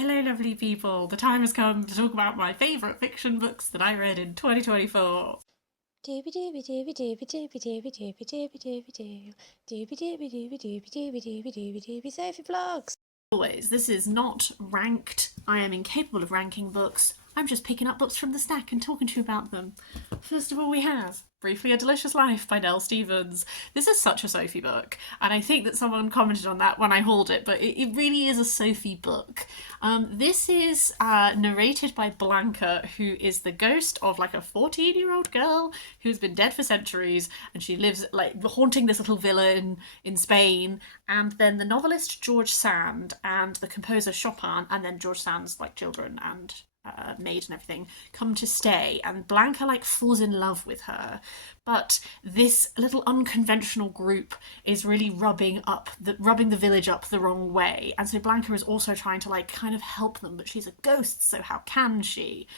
Hello, lovely people. The time has come to talk about my favourite fiction books that I read in 2024. Dooby dooby dooby dooby dooby dooby dooby dooby dooby doo. Dooby dooby dooby dooby dooby dooby dooby dooby Sophie vlogs. Always, this is not ranked. I am incapable of ranking books. I'm just picking up books from the stack and talking to you about them. First of all, we have Briefly a Delicious Life by Nell Stephens. This is such a Sophie book, and I think that someone commented on that when I hauled it, but it really is a Sophie book. This is narrated by Blanca, who is the ghost of like a 14-year-old girl who's been dead for centuries, and she lives like haunting this little villa in Spain. And then the novelist George Sand and the composer Chopin, and then George Sand's like children and maid and everything come to stay, and Blanca like falls in love with her, but this little unconventional group is really rubbing the village up the wrong way, and so Blanca is also trying to like kind of help them, but she's a ghost, so how can she?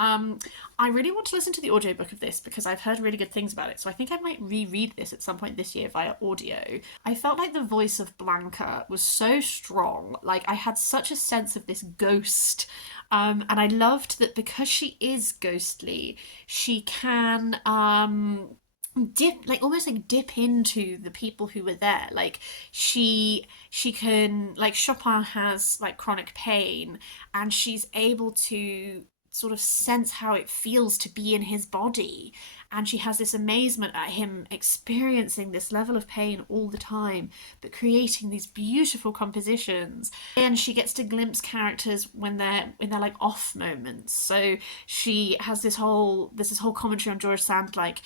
I really want to listen to the audiobook of this because I've heard really good things about it, so I think I might reread this at some point this year via audio. I felt like the voice of Blanca was so strong, like I had such a sense of this ghost, and I loved that because she is ghostly, she can dip into the people who were there. Like she can, like, Chopin has like chronic pain, and she's able to sort of sense how it feels to be in his body, and she has this amazement at him experiencing this level of pain all the time but creating these beautiful compositions. And she gets to glimpse characters when they're in their like off moments, so she has this whole commentary on George Sand, like,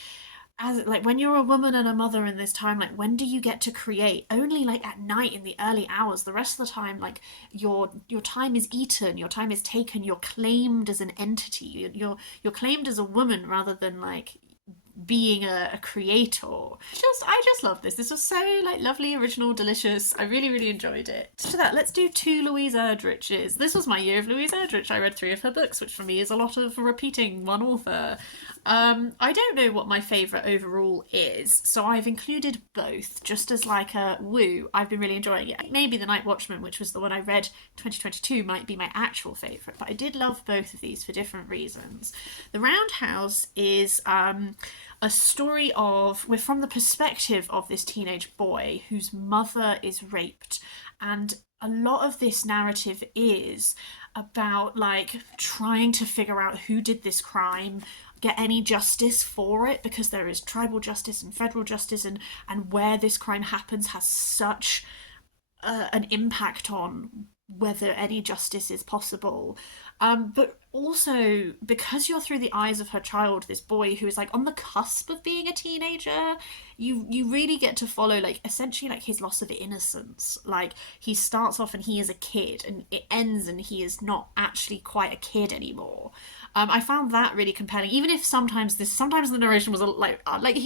as like, when you're a woman and a mother in this time, like, when do you get to create? Only like at night in the early hours. The rest of the time, like, your time is eaten, your time is taken, you're claimed as an entity, you're claimed as a woman rather than like being a creator. I just love this. This was so like lovely, original, delicious. I really, really enjoyed it. To that, let's do two Louise Erdriches. This was my year of Louise Erdrich. I read 3 of her books, which for me is a lot of repeating one author. I don't know what my favourite overall is, so I've included both just as like a woo. I've been really enjoying it. Maybe The Night Watchman, which was the one I read 2022, might be my actual favourite, but I did love both of these for different reasons. The Roundhouse is a story of, we're from the perspective of this teenage boy whose mother is raped, and a lot of this narrative is about like trying to figure out who did this crime, get any justice for it, because there is tribal justice and federal justice, and where this crime happens has such an impact on whether any justice is possible. But also, because you're through the eyes of her child, this boy who is like on the cusp of being a teenager, you really get to follow like essentially like his loss of innocence. Like, he starts off and he is a kid, and it ends and he is not actually quite a kid anymore. I found that really compelling, even if sometimes the narration was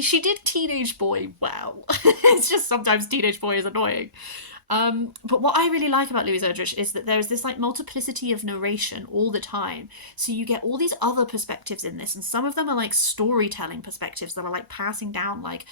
she did teenage boy well. It's just sometimes teenage boy is annoying. But what I really like about Louise Erdrich is that there is this like multiplicity of narration all the time. So you get all these other perspectives in this, and some of them are like storytelling perspectives that are like passing down like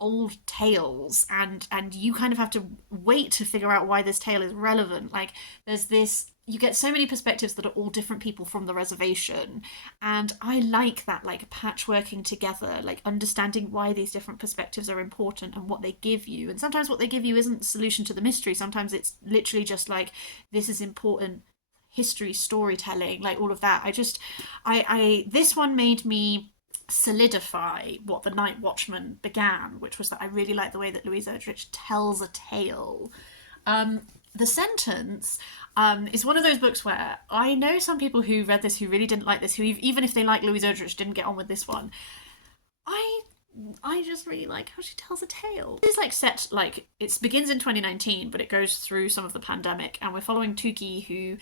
old tales, and you kind of have to wait to figure out why this tale is relevant. Like, there's this, you get so many perspectives that are all different people from the reservation, and I like that, like, patchworking together, like understanding why these different perspectives are important and what they give you. And sometimes what they give you isn't the solution to the mystery, sometimes it's literally just like, this is important history, storytelling, like all of that. I this one made me solidify what The Night Watchman began, which was that I really like the way that Louise Erdrich tells a tale. The Sentence is one of those books where I know some people who read this who really didn't like this, who even if they like Louise Erdrich didn't get on with this one. I I just really like how she tells a tale. It's like set, like, it begins in 2019, but it goes through some of the pandemic, and we're following Tuki, who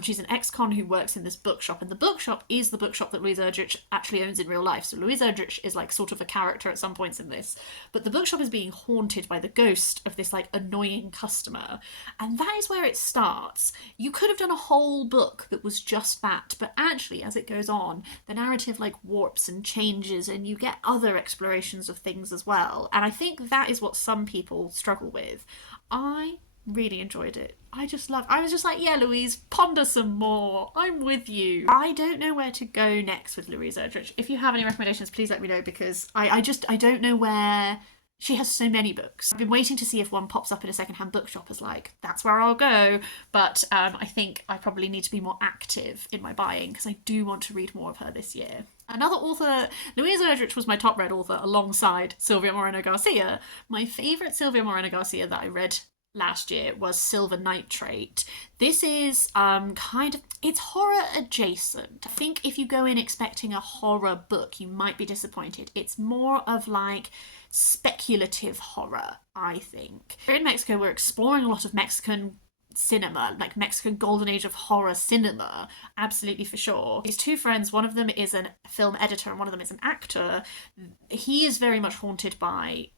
she's an ex-con who works in this bookshop, and the bookshop is the bookshop that Louise Erdrich actually owns in real life. So Louise Erdrich is like sort of a character at some points in this, but the bookshop is being haunted by the ghost of this like annoying customer, and that is where it starts. You could have done a whole book that was just that, but actually as it goes on, the narrative like warps and changes, and you get other explorations of things as well. And I think that is what some people struggle with. I Really enjoyed it. I was just like, yeah, Louise, ponder some more. I'm with you. I don't know where to go next with Louise Erdrich. If you have any recommendations, please let me know, because I don't know where. She has so many books. I've been waiting to see if one pops up in a secondhand bookshop as like, that's where I'll go. But I think I probably need to be more active in my buying, because I do want to read more of her this year. Another author, Louise Erdrich was my top read author alongside Silvia Moreno Garcia. My favourite Silvia Moreno Garcia that I read last year was Silver Nitrate. This is it's horror adjacent. I think if you go in expecting a horror book, you might be disappointed. It's more of like speculative horror, I think. In Mexico, we're exploring a lot of Mexican cinema, like Mexican golden age of horror cinema, absolutely, for sure. These two friends, one of them is a film editor and one of them is an actor. He is very much haunted by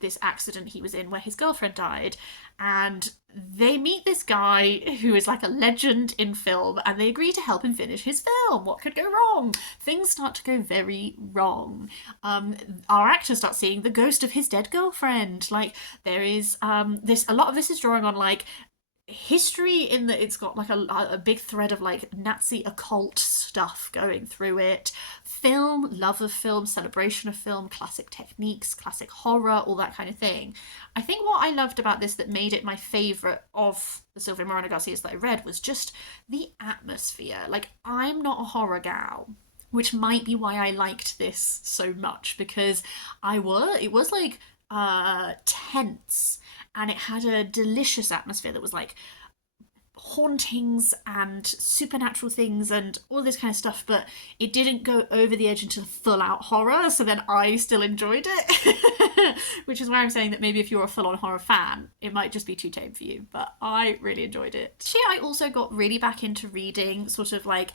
this accident he was in where his girlfriend died, and they meet this guy who is like a legend in film, and they agree to help him finish his film. What could go wrong? Things start to go very wrong. Our actor starts seeing the ghost of his dead girlfriend. Like, there is a lot of this is drawing on like history, in that it's got like a big thread of like Nazi occult stuff going through it. Film, love of film, celebration of film, classic techniques, classic horror, all that kind of thing. I think what I loved about this that made it my favourite of the Silvia Moreno Garcias that I read was just the atmosphere. Like, I'm not a horror gal, which might be why I liked this so much, because it was like tense, and it had a delicious atmosphere that was like hauntings and supernatural things and all this kind of stuff, but it didn't go over the edge into full out horror, so then I still enjoyed it. Which is why I'm saying that maybe if you're a full on horror fan, it might just be too tame for you, but I really enjoyed it. I also got really back into reading sort of like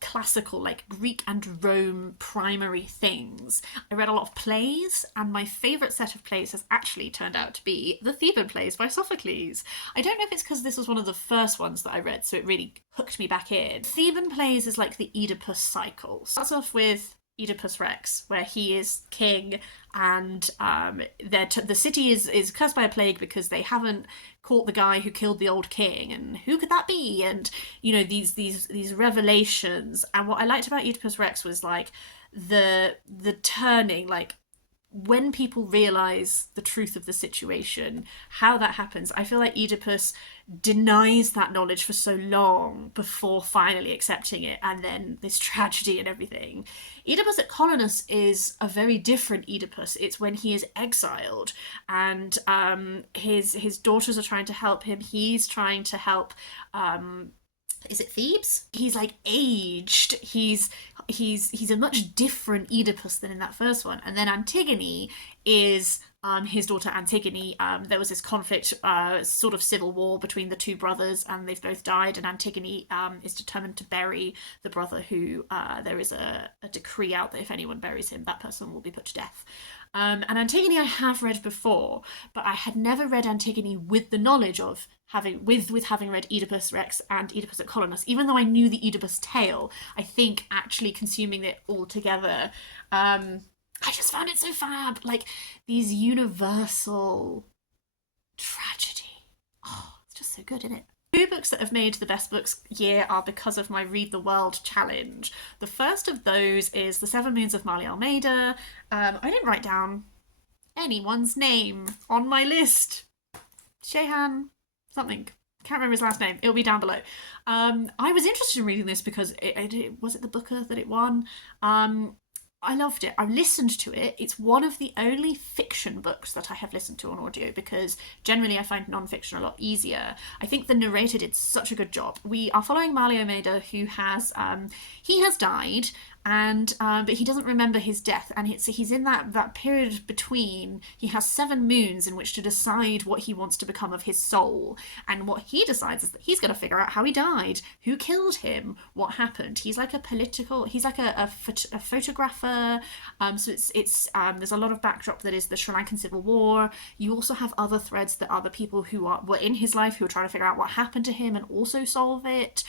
classical, like Greek and Rome primary things. I read a lot of plays, and my favourite set of plays has actually turned out to be the Theban plays by Sophocles. I don't know if it's because this was one of the first ones that I read, so it really hooked me back in. Theban plays is like the Oedipus cycle. Starts off with Oedipus Rex, where he is king, and the city is cursed by a plague because they haven't caught the guy who killed the old king, and who could that be? And you know, these revelations. And what I liked about Oedipus Rex was like the turning, like when people realize the truth of the situation, how that happens. I feel like Oedipus denies that knowledge for so long before finally accepting it, and then this tragedy and everything. Oedipus at Colonus is a very different Oedipus. It's when he is exiled, and his daughters are trying to help him. He's trying to help is it Thebes? He's like aged. He's a much different Oedipus than in that first one. And then Antigone is his daughter Antigone. There was this conflict, sort of civil war between the two brothers, and they've both died. And Antigone is determined to bury the brother who there is a decree out that if anyone buries him, that person will be put to death. And Antigone I have read before, but I had never read Antigone with the knowledge of having read Oedipus Rex and Oedipus at Colonus. Even though I knew the Oedipus tale, I think actually consuming it all together, I just found it so fab. Like, these universal tragedy. Oh, it's just so good, isn't it? Two books that have made the best books year are because of my Read the World challenge. The first of those is The Seven Moons of Maali Almeida. I didn't write down anyone's name on my list. Shehan something. Can't remember his last name. It'll be down below. I was interested in reading this because was it the Booker that it won? I loved it. I listened to it. It's one of the only fiction books that I have listened to on audio, because generally I find non-fiction a lot easier. I think the narrator did such a good job. We are following Maali Almeida, who has he has died, and but he doesn't remember his death, and he's in that period between. He has 7 moons in which to decide what he wants to become of his soul, and what he decides is that he's going to figure out how he died, who killed him, what happened. He's like a photographer, so it's there's a lot of backdrop that is the Sri Lankan Civil War. You also have other threads that are the people who were in his life who are trying to figure out what happened to him and also solve it.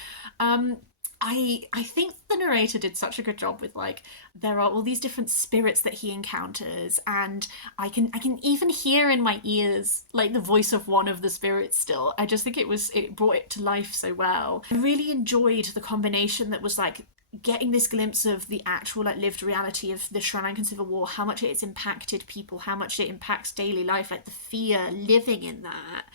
I think the narrator did such a good job with like there are all these different spirits that he encounters, and I can even hear in my ears like the voice of one of the spirits still. I just think it brought it to life so well. I really enjoyed the combination that was like getting this glimpse of the actual like lived reality of the Sri Lankan Civil War, how much it's impacted people, how much it impacts daily life, like the fear living in that,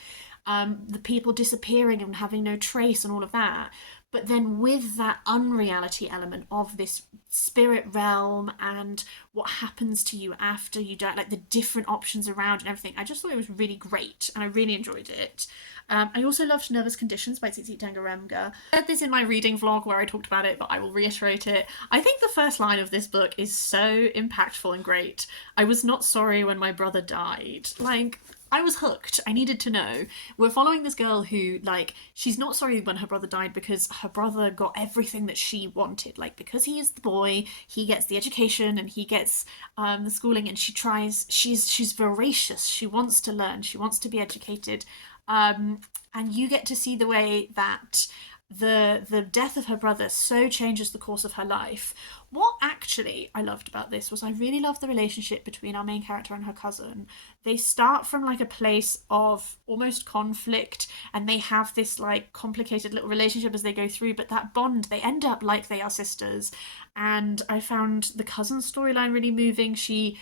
the people disappearing and having no trace and all of that. But then with that unreality element of this spirit realm and what happens to you after you die, like the different options around and everything, I just thought it was really great and I really enjoyed it. I also loved Nervous Conditions by Tsitsi Dangarembga. I said this in my reading vlog where I talked about it, but I will reiterate it. I think the first line of this book is so impactful and great. I was not sorry when my brother died. Like, I was hooked. I needed to know. We're following this girl who, like, she's not sorry when her brother died because her brother got everything that she wanted. Like, because he is the boy, he gets the education and he gets the schooling, and she's voracious. She wants to learn. She wants to be educated. And you get to see the way that the death of her brother so changes the course of her life. What actually I loved about this was I really loved the relationship between our main character and her cousin. They start from like a place of almost conflict, and they have this like complicated little relationship as they go through, but that bond, they end up like they are sisters. And I found the cousin storyline really moving. She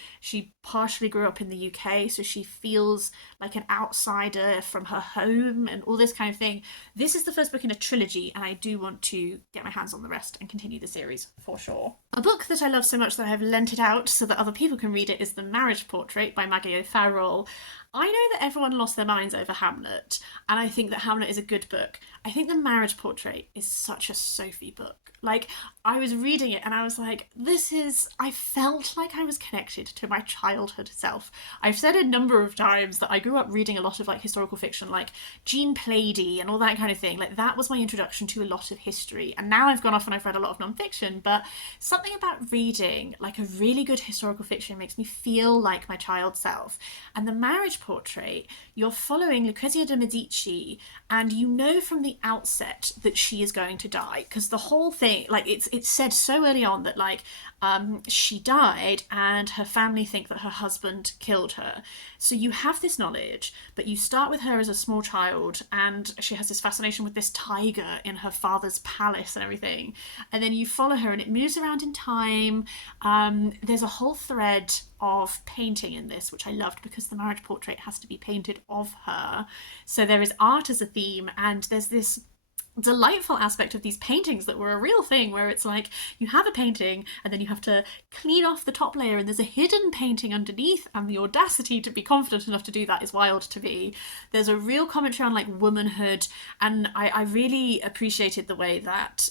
partially grew up in the UK, so she feels like an outsider from her home and all this kind of thing. This is the first book in a trilogy, and I do want to get my hands on the rest and continue the series for sure. A book that I love so much that I have lent it out so that other people can read it is The Marriage Portrait by Maggie O'Farrell. I know that everyone lost their minds over Hamlet, and I think that Hamlet is a good book. I think The Marriage Portrait is such a Sophie book. Like, I was reading it and I was like, I felt like I was connected to my childhood self. I've said a number of times that I grew up reading a lot of like historical fiction, like Jean Plaidy and all that kind of thing. Like, that was my introduction to a lot of history. And now I've gone off and I've read a lot of non-fiction, but something about reading like a really good historical fiction makes me feel like my child self. And The Marriage Portrait, you're following Lucrezia de Medici, and you know from the outset that she is going to die, because the whole thing, like, it's said so early on that like she died and her family think that her husband killed her. So you have this knowledge, but you start with her as a small child and she has this fascination with this tiger in her father's palace and everything, and then you follow her and it moves around in time. There's a whole thread of painting in this, which I loved because the marriage portrait has to be painted of her. So there is art as a theme, and there's this delightful aspect of these paintings that were a real thing, where it's like you have a painting and then you have to clean off the top layer and there's a hidden painting underneath, and the audacity to be confident enough to do that is wild to me. There's a real commentary on like womanhood, and I really appreciated the way that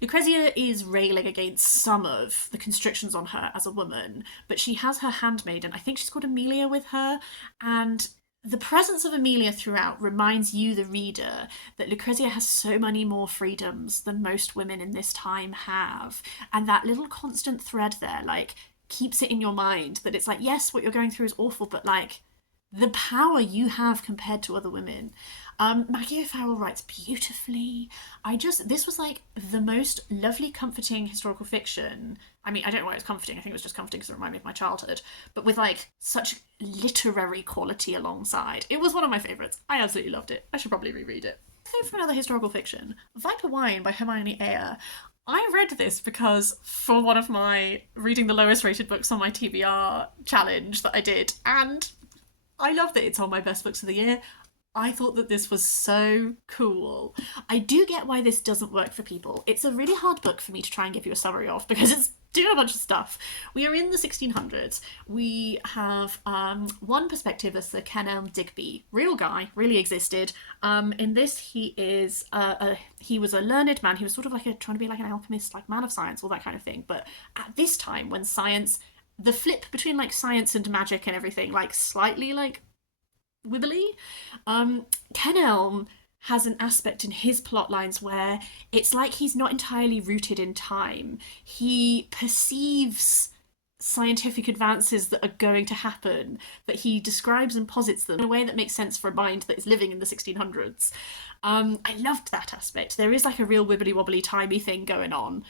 Lucrezia is railing against some of the constrictions on her as a woman, but she has her handmaiden, I think she's called Amelia, with her, and the presence of Amelia throughout reminds you, the reader, that Lucrezia has so many more freedoms than most women in this time have. And that little constant thread there, like, keeps it in your mind that it's like, yes, what you're going through is awful, but like, the power you have compared to other women. Maggie O'Farrell writes beautifully. This was like the most lovely, comforting historical fiction. I mean, I don't know why it was comforting. I think it was just comforting because it reminded me of my childhood. But with like such literary quality alongside. It was one of my favourites. I absolutely loved it. I should probably reread it. So for another historical fiction, Viper Wine by Hermione Eyre. I read this because for one of my reading the lowest rated books on my TBR challenge that I did, and I love that it's on my best books of the year. I thought that this was so cool. I do get why this doesn't work for people. It's a really hard book for me to try and give you a summary of because it's doing a bunch of stuff. We are in the 1600s. We have one perspective as the Kenelm Digby, real guy, really existed. In this, he was a learned man. He was sort of like trying to be like an alchemist, like man of science, all that kind of thing. But at this time, when science, the flip between like science and magic and everything, like slightly like wibbly, Kenelm has an aspect in his plot lines where it's like he's not entirely rooted in time. He perceives scientific advances that are going to happen, that he describes and posits them in a way that makes sense for a mind that is living in the 1600s. I loved that aspect. There is like a real wibbly wobbly timey thing going on.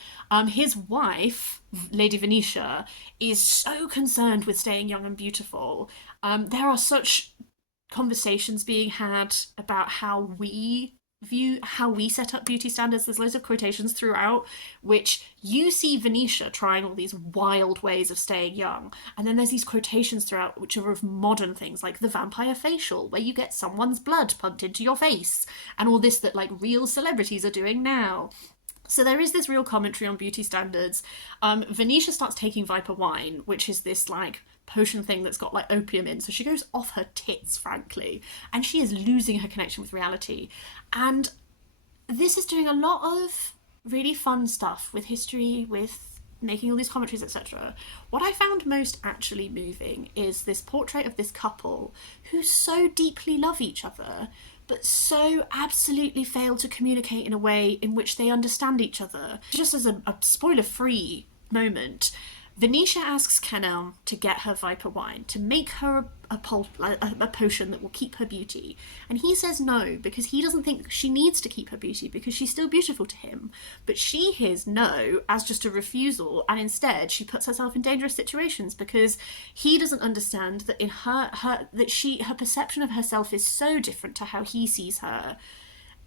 His wife, Lady Venetia, is so concerned with staying young and beautiful. There are such conversations being had about how we set up beauty standards. There's loads of quotations throughout which you see Venetia trying all these wild ways of staying young, and then there's these quotations throughout which are of modern things like the vampire facial, where you get someone's blood pumped into your face, and all this that like real celebrities are doing now. So there is this real commentary on beauty standards. Venetia starts taking Viper wine, which is this like potion thing that's got like opium in, so she goes off her tits, frankly, and she is losing her connection with reality. And this is doing a lot of really fun stuff with history, with making all these commentaries, etc. What I found most actually moving is this portrait of this couple who so deeply love each other, but so absolutely fail to communicate in a way in which they understand each other. Just as a spoiler-free moment, Venetia asks Kenelm to get her Viper wine, to make her a potion that will keep her beauty. And he says no, because he doesn't think she needs to keep her beauty, because she's still beautiful to him. But she hears no as just a refusal, and instead she puts herself in dangerous situations, because he doesn't understand that in her perception of herself is so different to how he sees her.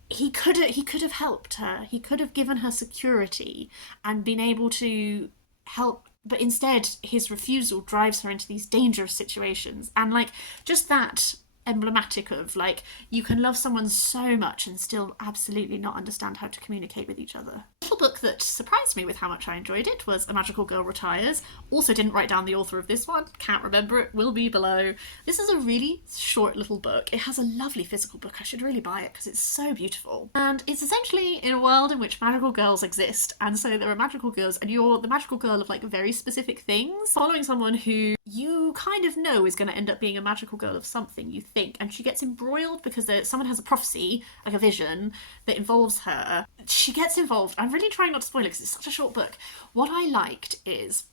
He could have helped her. He could have given her security and been able to help, but instead his refusal drives her into these dangerous situations. And like, just that emblematic of like, you can love someone so much and still absolutely not understand how to communicate with each other. A little book that surprised me with how much I enjoyed it was A Magical Girl Retires. Also didn't write down the author of this one, can't remember it, will be below. This is a really short little book. It has a lovely physical book. I should really buy it because it's so beautiful. And it's essentially in a world in which magical girls exist, and so there are magical girls and you're the magical girl of like very specific things, following someone who you kind of know is going to end up being a magical girl of something, you think, and she gets embroiled because someone has a prophecy, like a vision, that involves her. She gets involved. I'm really trying not to spoil it because it's such a short book. What I liked is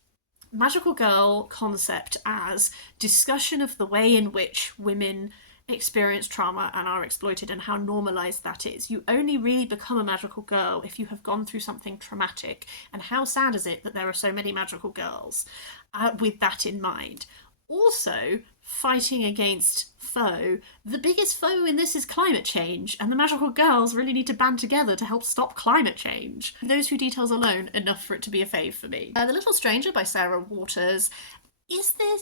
magical girl concept as discussion of the way in which women experience trauma and are exploited and how normalized that is. You only really become a magical girl if you have gone through something traumatic, and how sad is it that there are so many magical girls with that in mind. Also, fighting against foe. The biggest foe in this is climate change, and the magical girls really need to band together to help stop climate change. Those two details alone, enough for it to be a fave for me. The Little Stranger by Sarah Waters.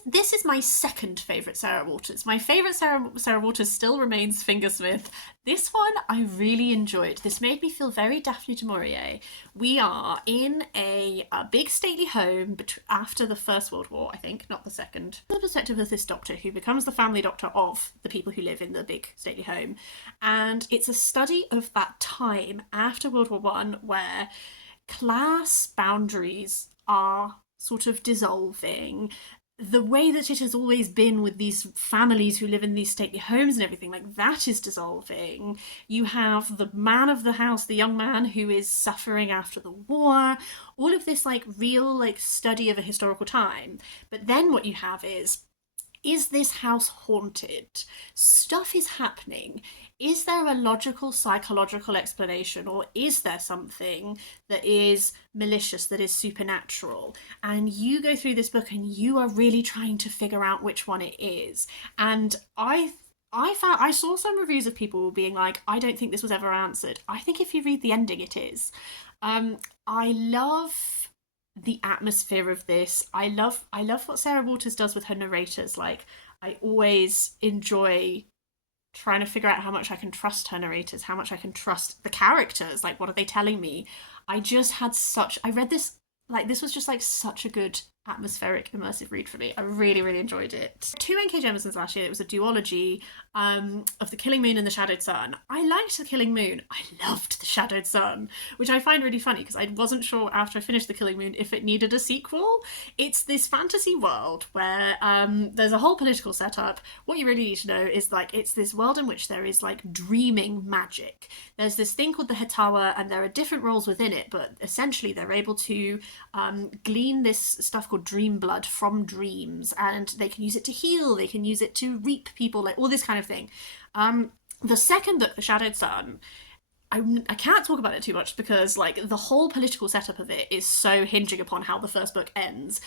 This is my second favourite Sarah Waters. My favourite Sarah Waters still remains Fingersmith. This one I really enjoyed. This made me feel very Daphne du Maurier. We are in a big stately home after the First World War, I think, not the Second. The perspective of this doctor who becomes the family doctor of the people who live in the big stately home. And it's a study of that time after World War I where class boundaries are sort of dissolving. The way that it has always been with these families who live in these stately homes and everything, like that is dissolving. You have the man of the house, the young man who is suffering after the war, all of this like real like study of a historical time. But then what you have is this house haunted? Stuff is happening. Is there a logical, psychological explanation, or is there something that is malicious, that is supernatural? And you go through this book and you are really trying to figure out which one it is. And I saw some reviews of people being like, I don't think this was ever answered. I think if you read the ending, it is. I love the atmosphere of this. I love what Sarah Waters does with her narrators. Like, I always enjoy trying to figure out how much I can trust her narrators, how much I can trust the characters, like what are they telling me. I read this, like this was just like such a good atmospheric immersive read for me. I really, really enjoyed it. 2 NK Jemisins last year. It was a duology of The Killing Moon and The Shadowed Sun. I liked The Killing Moon. I loved The Shadowed Sun, which I find really funny because I wasn't sure after I finished The Killing Moon if it needed a sequel. It's this fantasy world where there's a whole political setup. What you really need to know is like it's this world in which there is like dreaming magic. There's this thing called the Hetawa, and there are different roles within it, but essentially they're able to glean this stuff called called dream blood from dreams, and they can use it to heal, they can use it to reap people, like all this kind of thing. The second book, The Shadowed Sun, I can't talk about it too much because like the whole political setup of it is so hinging upon how the first book ends.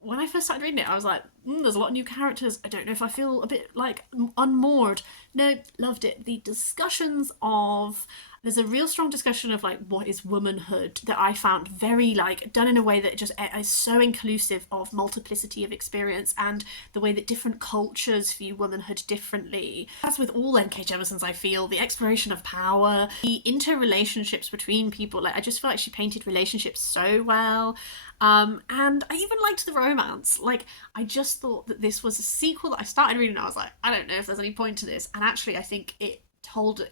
When I first started reading it, I was like, there's a lot of new characters. I don't know if I feel a bit like unmoored. No, loved it. The discussions of there's a real strong discussion of like what is womanhood that I found very like done in a way that just is so inclusive of multiplicity of experience and the way that different cultures view womanhood differently. As with all NK Jemisons, I feel the exploration of power, the interrelationships between people. Like I just feel like she painted relationships so well. And I even liked the romance. Like, I just thought that this was a sequel that I started reading and I was like, I don't know if there's any point to this. And actually, I think it told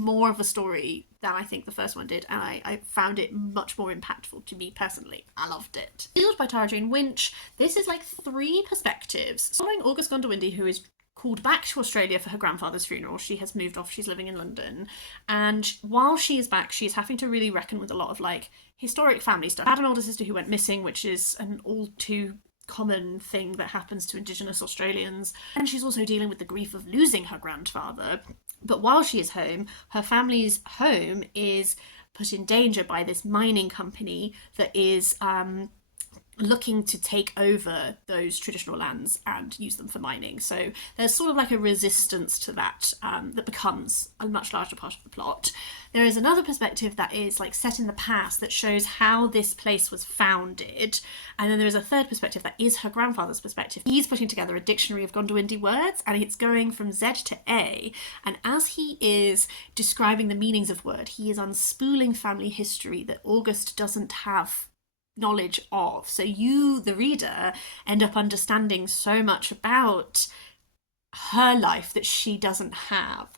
more of a story than I think the first one did, and I found it much more impactful to me personally. I loved it. Sealed by Tara Jane Winch. This is like 3 perspectives. Following August Gondawindi, who is called back to Australia for her grandfather's funeral. She has moved off, she's living in London. And while she is back, she's having to really reckon with a lot of like historic family stuff. I had an older sister who went missing, which is an all too common thing that happens to Indigenous Australians. And she's also dealing with the grief of losing her grandfather. But while she is home, her family's home is put in danger by this mining company that is looking to take over those traditional lands and use them for mining. So there's sort of like a resistance to that that becomes a much larger part of the plot. There is another perspective that is like set in the past that shows how this place was founded. And then there is a third perspective that is her grandfather's perspective. He's putting together a dictionary of Gondawindi words and it's going from Z to A. And as he is describing the meanings of word, he is unspooling family history that August doesn't have knowledge of. So you, the reader, end up understanding so much about her life that she doesn't have.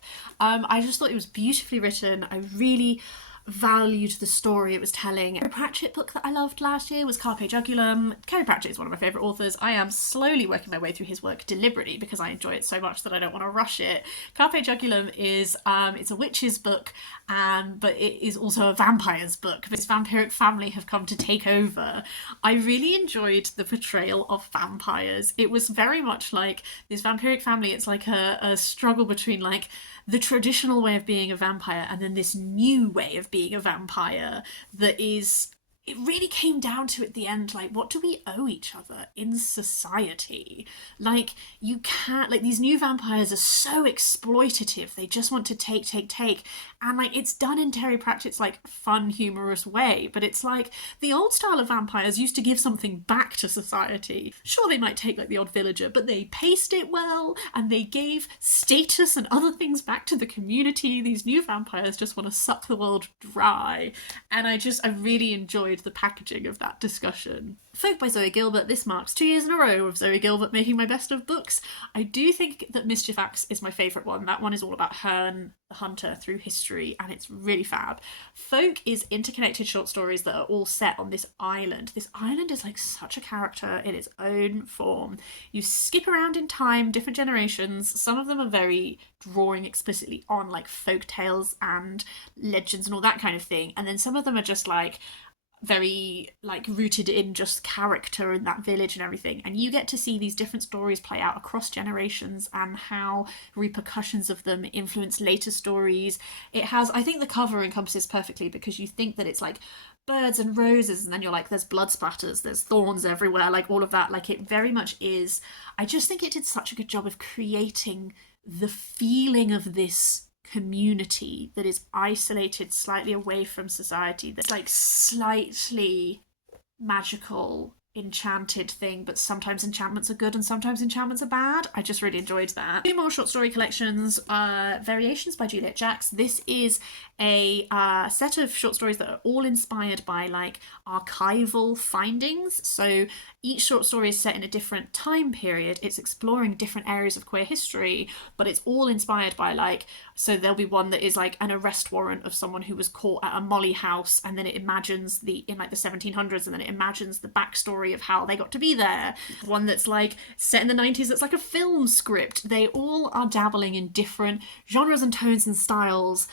I just thought it was beautifully written. I really valued the story it was telling. A Pratchett book that I loved last year was Carpe Jugulum. Kerry Pratchett is one of my favourite authors. I am slowly working my way through his work deliberately because I enjoy it so much that I don't want to rush it. Carpe Jugulum is it's a witch's book, but it is also a vampire's book. This vampiric family have come to take over. I really enjoyed the portrayal of vampires. It was very much like this vampiric family. It's like a struggle between like the traditional way of being a vampire and then this new way of being a vampire that is, it really came down to at the end, like, what do we owe each other in society? Like, you can't, like, these new vampires are so exploitative. They just want to take. And, like, it's done in Terry Pratchett's, like, fun, humorous way. But it's like, the old style of vampires used to give something back to society. Sure, they might take, like, the odd villager, but they paced it well, and they gave status and other things back to the community. These new vampires just want to suck the world dry. And I really enjoyed the packaging of that discussion. Folk by Zoe Gilbert. This marks 2 years in a row of Zoe Gilbert making my best of books. I do think that Mischief Axe is my favourite one. That one is all about Herne the Hunter through history, and it's really fab. Folk is interconnected short stories that are all set on this island. This island is like such a character in its own form. You skip around in time, different generations. Some of them are very drawing explicitly on like folk tales and legends and all that kind of thing. And then some of them are just like very like rooted in just character in that village and everything, and you get to see these different stories play out across generations and how repercussions of them influence later stories. It has, I think the cover encompasses perfectly because you think that it's like birds and roses and then you're like there's blood splatters, there's thorns everywhere, like all of that. Like it very much is. I just think it did such a good job of creating the feeling of this community that is isolated slightly away from society, that's like slightly magical, enchanted thing, but sometimes enchantments are good and sometimes enchantments are bad. I just really enjoyed that. 2 more short story collections. Variations by Juliet Jacques. This is a set of short stories that are all inspired by like archival findings. So each short story is set in a different time period. It's exploring different areas of queer history, but it's all inspired by like, so there'll be one that is like an arrest warrant of someone who was caught at a Molly house, and then it imagines in like the 1700s, and then it imagines the backstory of how they got to be there. One that's like set in the 90s, that's like a film script. They all are dabbling in different genres and tones and styles,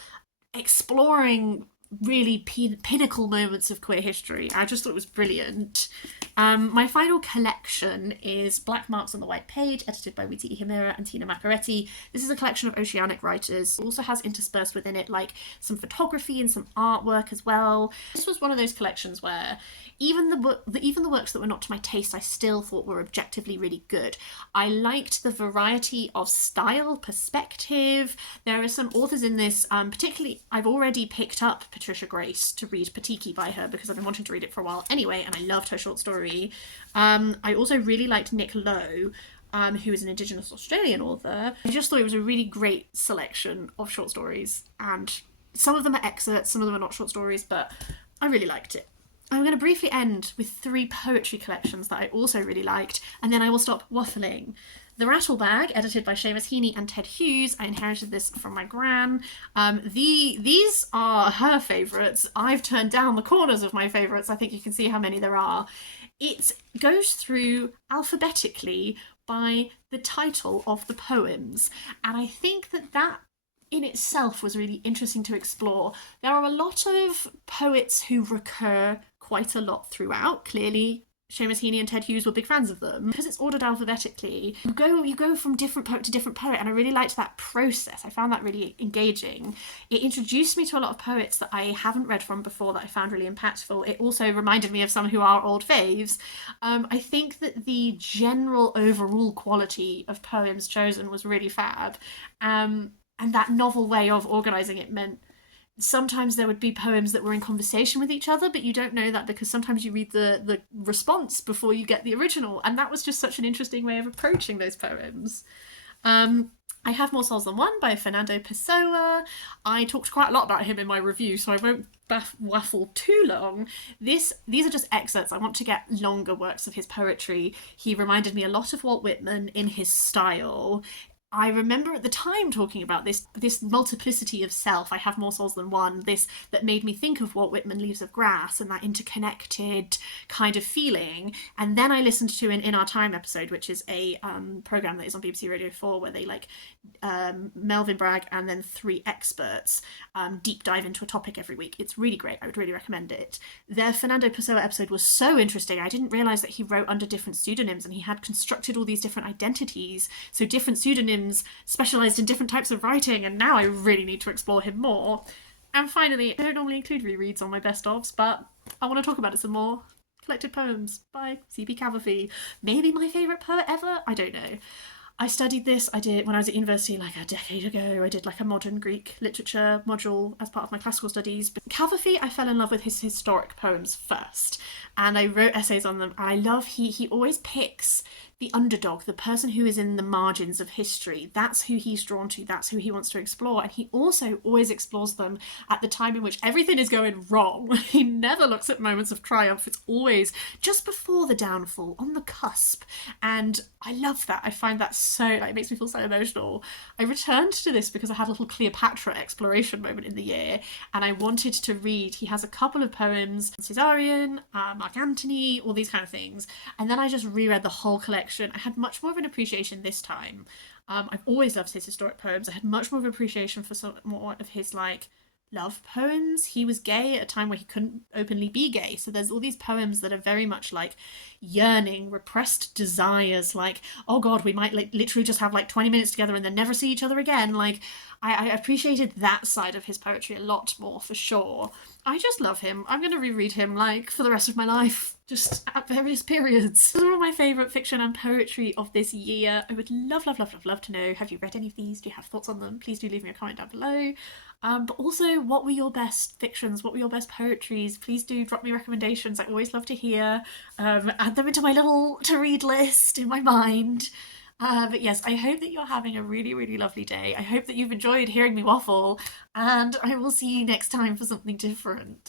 exploring really pinnacle moments of queer history. I just thought it was brilliant. My final collection is Black Marks on the White Page, edited by Witi and Tina Macaretti. This is a collection of oceanic writers. It also has interspersed within it like some photography and some artwork as well. This was one of those collections where even the works that were not to my taste, I still thought were objectively really good. I liked the variety of style, perspective. There are some authors in this, particularly I've already picked up Patricia Grace to read Patiki by her because I've been wanting to read it for a while anyway, and I loved her short story. I also really liked Nick Lowe, who is an Indigenous Australian author. I just thought it was a really great selection of short stories, and some of them are excerpts, some of them are not short stories, but I really liked it. I'm going to briefly end with 3 poetry collections that I also really liked, and then I will stop waffling. The Rattle Bag, edited by Seamus Heaney and Ted Hughes. I inherited this from my gran. These are her favourites. I've turned down the corners of my favourites. I think you can see how many there are. It goes through alphabetically by the title of the poems, and I think that in itself was really interesting to explore. There are a lot of poets who recur quite a lot throughout. Clearly, Seamus Heaney and Ted Hughes were big fans of them. Because it's ordered alphabetically, you go from different poet to different poet, and I really liked that process. I found that really engaging. It introduced me to a lot of poets that I haven't read from before that I found really impactful. It also reminded me of some who are old faves. I think that the general overall quality of poems chosen was really fab. And that novel way of organising it meant sometimes there would be poems that were in conversation with each other, but you don't know that because sometimes you read the response before you get the original, and that was just such an interesting way of approaching those poems. I Have More Souls Than One by Fernando Pessoa. I talked quite a lot about him in my review, so I won't waffle too long. These are just excerpts. I want to get longer works of his poetry. He reminded me a lot of Walt Whitman in his style. I remember at the time talking about this multiplicity of self. I have more souls than one. This that made me think of Walt Whitman, Leaves of Grass, and that interconnected kind of feeling. And then I listened to an In Our Time episode, which is a program that is on BBC Radio 4, where they Melvin Bragg and then 3 experts deep dive into a topic every week. It's really great. I would really recommend it. Their Fernando Pessoa episode was so interesting. I didn't realise that he wrote under different pseudonyms, and he had constructed all these different identities. So different pseudonyms specialised in different types of writing, and now I really need to explore him more. And finally, I don't normally include rereads on my best ofs, but I want to talk about it some more. Collected Poems by C.B. Cavafy. Maybe my favourite poet ever? I don't know. I studied this, I did when I was at university like a decade ago. I did like a modern Greek literature module as part of my classical studies. But Cavafy, I fell in love with his historic poems first, and I wrote essays on them. And I love he always picks the underdog, the person who is in the margins of history. That's who he's drawn to, that's who he wants to explore. And he also always explores them at the time in which everything is going wrong. He never looks at moments of triumph. It's always just before the downfall, on the cusp. And I love that. I find that so, it makes me feel so emotional. I returned to this because I had a little Cleopatra exploration moment in the year, and I wanted to read, he has a couple of poems, Caesarion, Mark Antony, all these kind of things. And then I just reread the whole collection. I had much more of an appreciation this time. I've always loved his historic poems. I had much more of an appreciation for some more of his love poems. He was gay at a time where he couldn't openly be gay, so there's all these poems that are very much yearning, repressed desires, oh god, we might literally just have 20 minutes together and then never see each other again. I appreciated that side of his poetry a lot more, for sure. I just love him. I'm going to reread him for the rest of my life, just at various periods. Those are all my favourite fiction and poetry of this year. I would love to know, have you read any of these? Do you have thoughts on them? Please do leave me a comment down below. But also, what were your best fictions? What were your best poetries? Please do drop me recommendations. I always love to hear. Add them into my little to-read list in my mind. But yes, I hope that you're having a really, really lovely day. I hope that you've enjoyed hearing me waffle, and I will see you next time for something different.